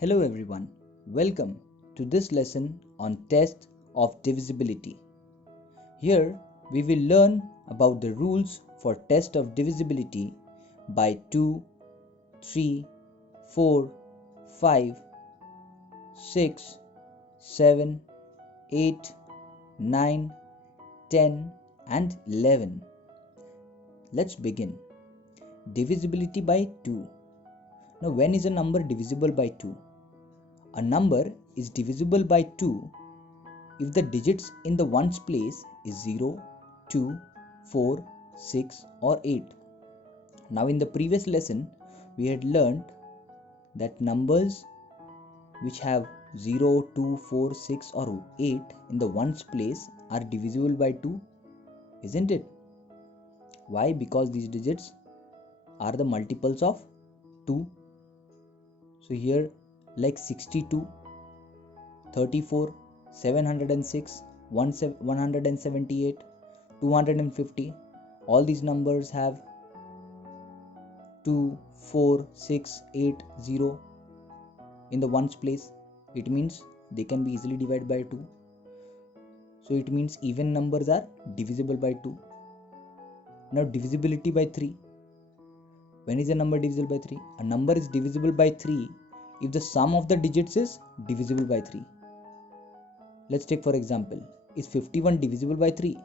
Hello everyone, welcome to this lesson on test of divisibility. Here we will learn about the rules for test of divisibility by 2, 3, 4, 5, 6, 7, 8, 9, 10 and 11. Let's begin. Divisibility by 2. Now when is a number divisible by 2? A number is divisible by 2 if the digits in the ones place is 0, 2, 4, 6 or 8. Now in the previous lesson we had learned that numbers which have 0, 2, 4, 6 or 8 in the ones place are divisible by 2, isn't it? Why? Because these digits are the multiples of 2. So here like 62, 34, 706, 178, 250, all these numbers have 2, 4, 6, 8, 0 in the ones place. It means they can be easily divided by 2. So it means even numbers are divisible by 2. Now divisibility by 3. When is a number divisible by 3? A number is divisible by 3 if the sum of the digits is divisible by 3. Let's take for example, is 51 divisible by 3?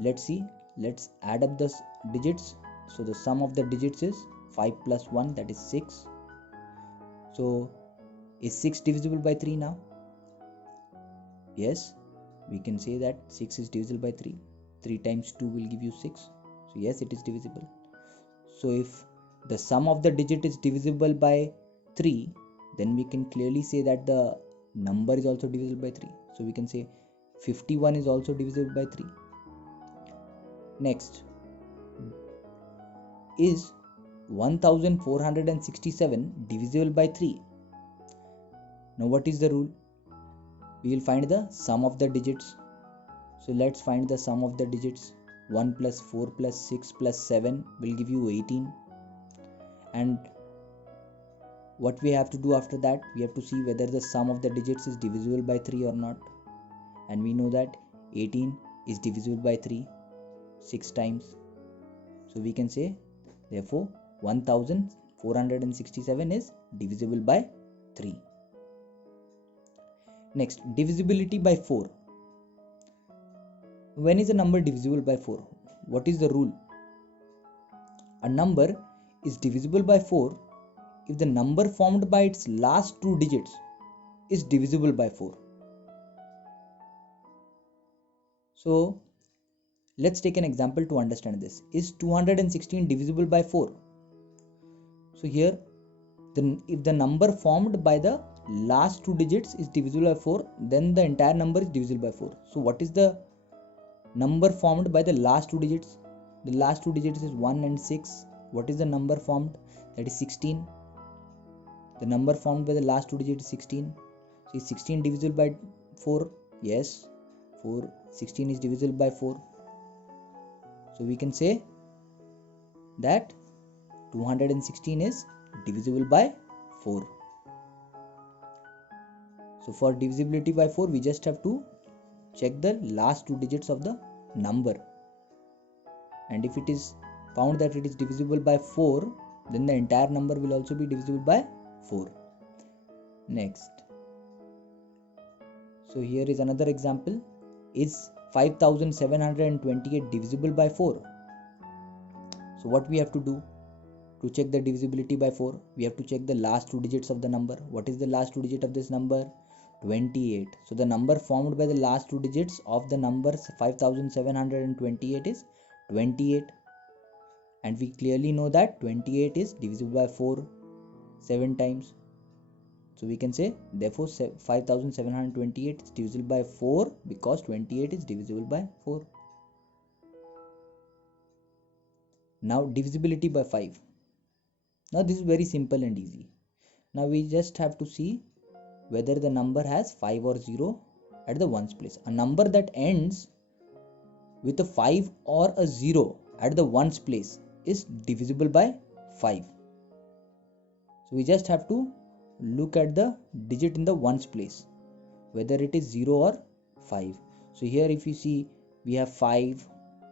Let's see, let's add up the digits. So the sum of the digits is 5 plus 1, that is 6. So is 6 divisible by 3 now? Yes, we can say that 6 is divisible by 3. 3 times 2 will give you 6. So yes, it is divisible. So if the sum of the digit is divisible by 3, then we can clearly say that the number is also divisible by 3. So we can say 51 is also divisible by 3. Next, is 1467 divisible by 3? Now what is the rule? We will find the sum of the digits. So let's find the sum of the digits. 1 plus 4 plus 6 plus 7 will give you 18. And what we have to do after that, we have to see whether the sum of the digits is divisible by 3 or not. And we know that 18 is divisible by 3 6 times. So we can say therefore 1467 is divisible by 3. Next, divisibility by 4. When is a number divisible by 4? What is the rule? A number is divisible by 4 if the number formed by its last two digits is divisible by 4. So let's take an example to understand this. Is 216 divisible by 4? So here, if the number formed by the last two digits is divisible by 4, then the entire number is divisible by 4. So what is the number formed by the last two digits? The last two digits is 1 and 6. What is the number formed? That is 16. The number formed by the last two digits is 16. So is 16 divisible by 4? Yes. 16 is divisible by 4. So we can say that 216 is divisible by 4. So for divisibility by 4, we just have to check the last two digits of the number. And if it is found that it is divisible by 4, then the entire number will also be divisible by 4. Next. So here is another example. Is 5728 divisible by 4? So what we have to do to check the divisibility by 4? We have to check the last two digits of the number. What is the last two digit of this number? 28. So the number formed by the last two digits of the number 5728 is 28. And we clearly know that 28 is divisible by 4 7 times. So we can say therefore 5728 is divisible by 4 because 28 is divisible by 4. Now divisibility by 5. Now this is very simple and easy. Now we just have to see whether the number has 5 or 0 at the ones place. A number that ends with a 5 or a 0 at the ones place is divisible by 5. So we just have to look at the digit in the ones place, whether it is 0 or 5. So here if you see, we have 5,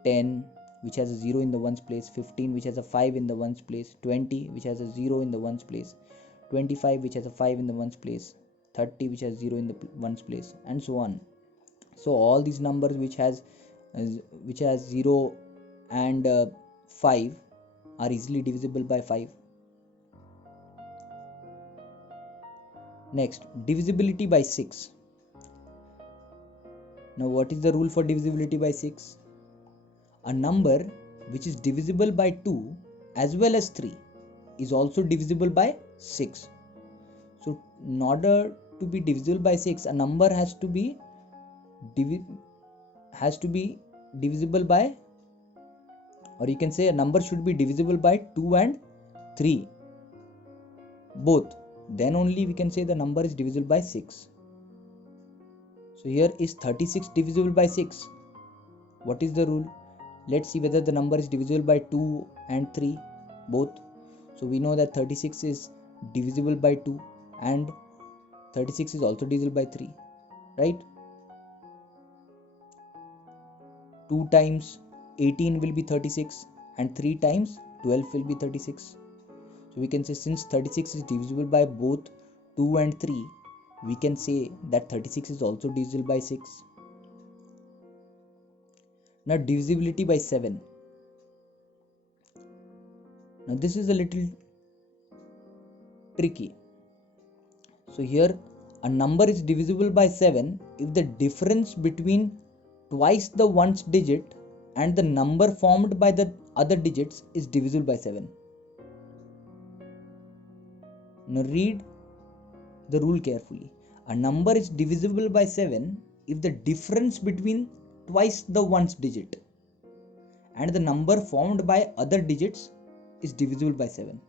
10 which has a 0 in the ones place, 15 which has a 5 in the ones place, 20 which has a 0 in the ones place, 25 which has a 5 in the ones place, 30 which has 0 in the ones place, and so on. So all these numbers which has 0 and 5 are easily divisible by 5. Next, divisibility by 6. Now what is the rule for divisibility by 6? A number which is divisible by 2 as well as 3 is also divisible by 6. So in order to be divisible by 6, a number has to be divisible by, or you can say a number should be divisible by 2 and 3 both. Then only we can say the number is divisible by 6. So here is 36 divisible by 6. What is the rule? Let's see whether the number is divisible by 2 and 3 both. So we know that 36 is divisible by 2 and 36 is also divisible by 3, right? 2 times 18 will be 36 and 3 times 12 will be 36. So we can say since 36 is divisible by both 2 and 3, we can say that 36 is also divisible by 6. Now divisibility by 7. Now this is a little tricky. So here a number is divisible by 7 if the difference between twice the ones digit and the number formed by the other digits is divisible by 7. Now read the rule carefully. A number is divisible by 7 if the difference between twice the ones digit and the number formed by other digits is divisible by 7.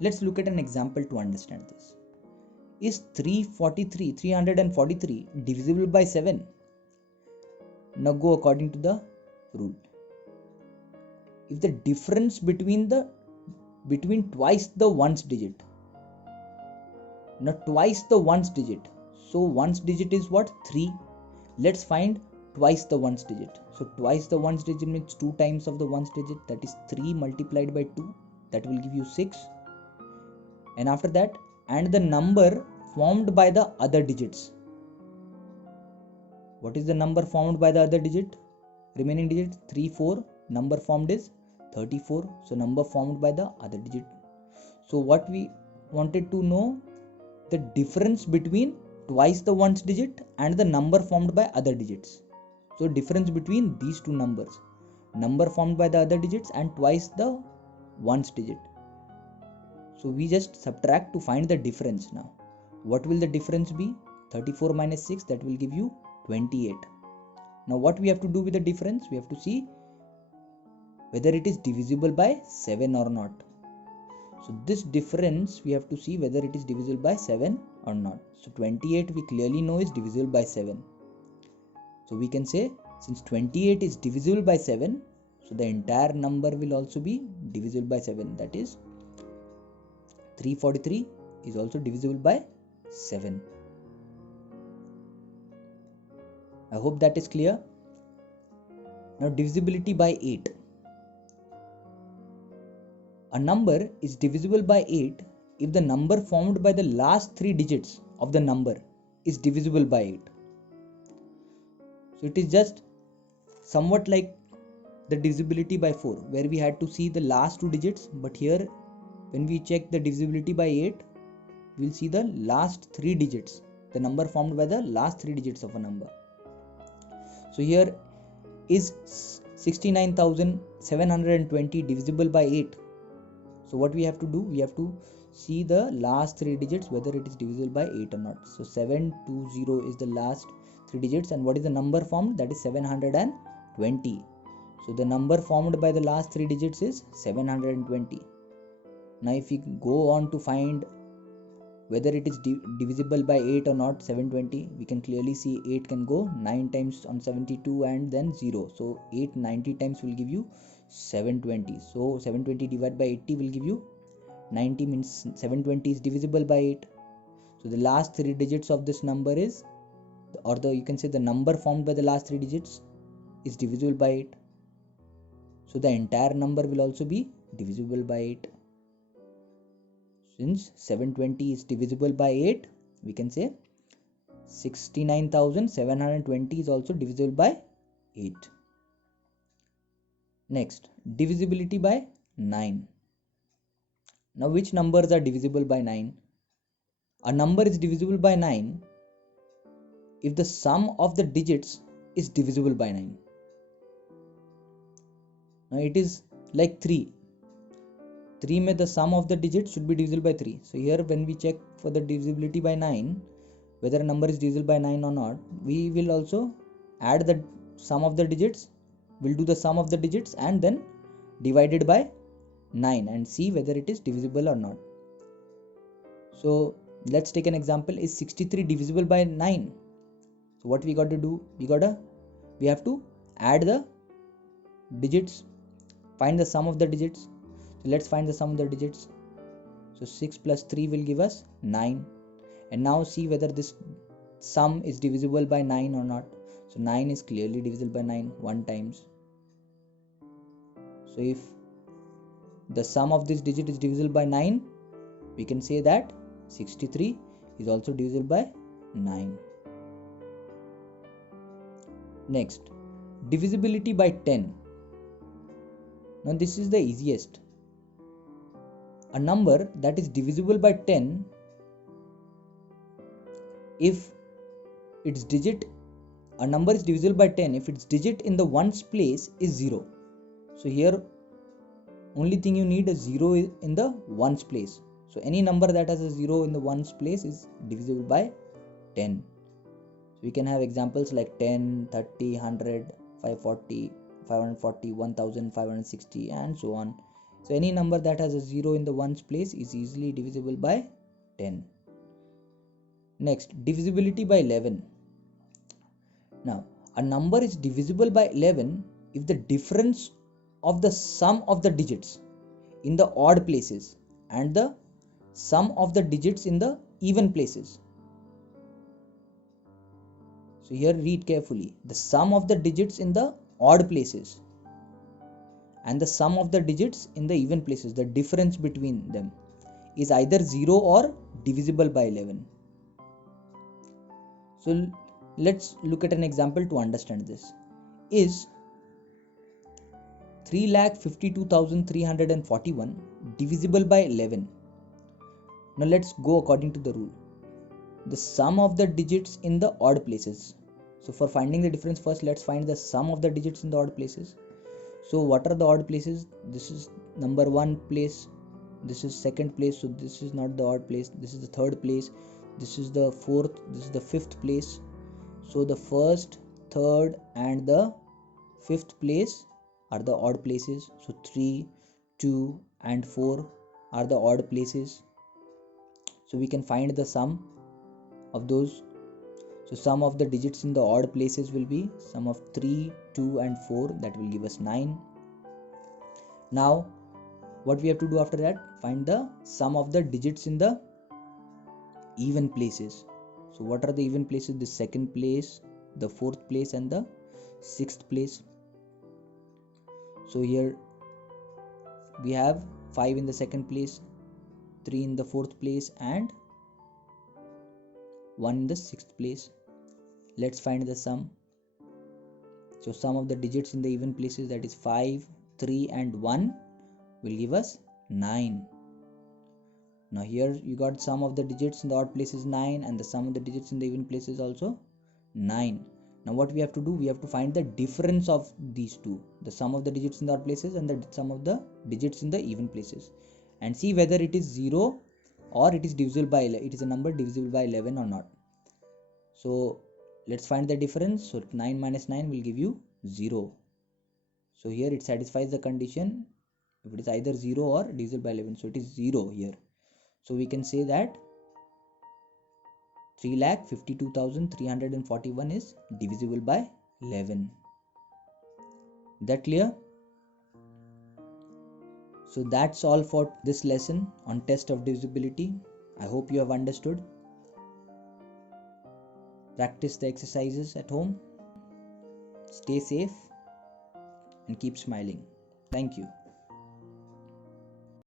Let's look at an example to understand this. Is 343 divisible by 7? Now go according to the rule. If the difference between twice the ones digit, now twice the ones digit, so ones digit is what? 3. Let's find twice the ones digit. So twice the ones digit means 2 times of the ones digit, that is 3 multiplied by 2, that will give you 6. And after that, and the number formed by the other digits. What is the number formed by the other digit? Remaining digit 3, 4. Number formed is 34. So number formed by the other digit. So what we wanted to know, the difference between twice the ones digit and the number formed by other digits. So difference between these two numbers, number formed by the other digits and twice the ones digit. So we just subtract to find the difference now. What will the difference be? 34 minus 6, that will give you 28. Now what we have to do with the difference? We have to see whether it is divisible by 7 or not. So this difference we have to see whether it is divisible by 7 or not. So 28 we clearly know is divisible by 7. So we can say since 28 is divisible by 7, so the entire number will also be divisible by 7. That is 343 is also divisible by 7. I hope that is clear. Now divisibility by 8. A number is divisible by 8 if the number formed by the last 3 digits of the number is divisible by 8. So it is just somewhat like the divisibility by 4, where we had to see the last 2 digits, but here when we check the divisibility by 8, we will see the last 3 digits, the number formed by the last 3 digits of a number. So here is 69,720 divisible by 8. So what we have to do, we have to see the last 3 digits whether it is divisible by 8 or not. So 720 is the last 3 digits, and what is the number formed? That is 720. So the number formed by the last 3 digits is 720. Now if we go on to find whether it is divisible by 8 or not, 720, we can clearly see 8 can go 9 times on 72 and then 0. So 8 90 times will give you 720. So 720 divided by 80 will give you 90 means 720 is divisible by 8. So the last 3 digits of this number is, or the you can say the number formed by the last 3 digits is divisible by 8. So the entire number will also be divisible by 8. Since 720 is divisible by 8, we can say 69,720 is also divisible by 8. Next, divisibility by 9. Now which numbers are divisible by 9? A number is divisible by 9 if the sum of the digits is divisible by 9. Now it is like 3. 3 में the sum of the digits should be divisible by 3. So here when we check for the divisibility by 9, whether a number is divisible by 9 or not, we will also add the sum of the digits. We'll do the sum of the digits and then divide it by 9 and see whether it is divisible or not. So let's take an example. Is 63 divisible by 9? So what we got to do? We have to add the digits, find the sum of the digits. So let's find the sum of the digits. So 6 plus 3 will give us 9. And now see whether this sum is divisible by 9 or not. So 9 is clearly divisible by 9 1 times. So if the sum of this digit is divisible by 9, we can say that 63 is also divisible by 9. Next, divisibility by 10. Now this is the easiest. A number that is divisible by 10 if its digit, a number is divisible by 10 if its digit in the ones place is 0. So here only thing you need is 0 in the ones place. So any number that has a 0 in the ones place is divisible by 10. So we can have examples like 10, 30, 100, 540, 540, 1560 and so on. So any number that has a 0 in the ones place is easily divisible by 10. Next, divisibility by 11. Now, a number is divisible by 11 if the difference of the sum of the digits in the odd places and the sum of the digits in the even places. So here read carefully. The sum of the digits in the odd places and the sum of the digits in the even places, the difference between them, is either 0 or divisible by 11. So let's look at an example to understand this. Is 3,52,341 divisible by 11? Now let's go according to the rule. The sum of the digits in the odd places. So for finding the difference, first let's find the sum of the digits in the odd places. So what are the odd places? This is number 1 place, this is second place, so this is not the odd place, this is the third place, this is the fourth, this is the fifth place. So the first, third and the fifth place are the odd places. So 3, 2 and 4 are the odd places. So we can find the sum of those. So sum of the digits in the odd places will be sum of 3, 2 and 4, that will give us 9. Now what we have to do after that? Find the sum of the digits in the even places. So what are the even places? The second place, the fourth place and the sixth place. So here we have 5 in the second place, 3 in the fourth place and 1 in the sixth place. Let's find the sum. So sum of the digits in the even places, that is 5, 3 and 1, will give us 9. Now here you got sum of the digits in the odd places 9 and the sum of the digits in the even places also 9. Now what we have to do? We have to find the difference of these two, the sum of the digits in the odd places and the sum of the digits in the even places, and see whether it is 0 or it is divisible by 11, it is a number divisible by 11 or not. So let's find the difference. So 9 minus 9 will give you 0. So here it satisfies the condition if it is either 0 or divisible by 11. So it is 0 here. So we can say that 3,52,341 is divisible by 11. That clear? So that's all for this lesson on test of divisibility. I hope you have understood. Practice the exercises at home. Stay safe and keep smiling. Thank you.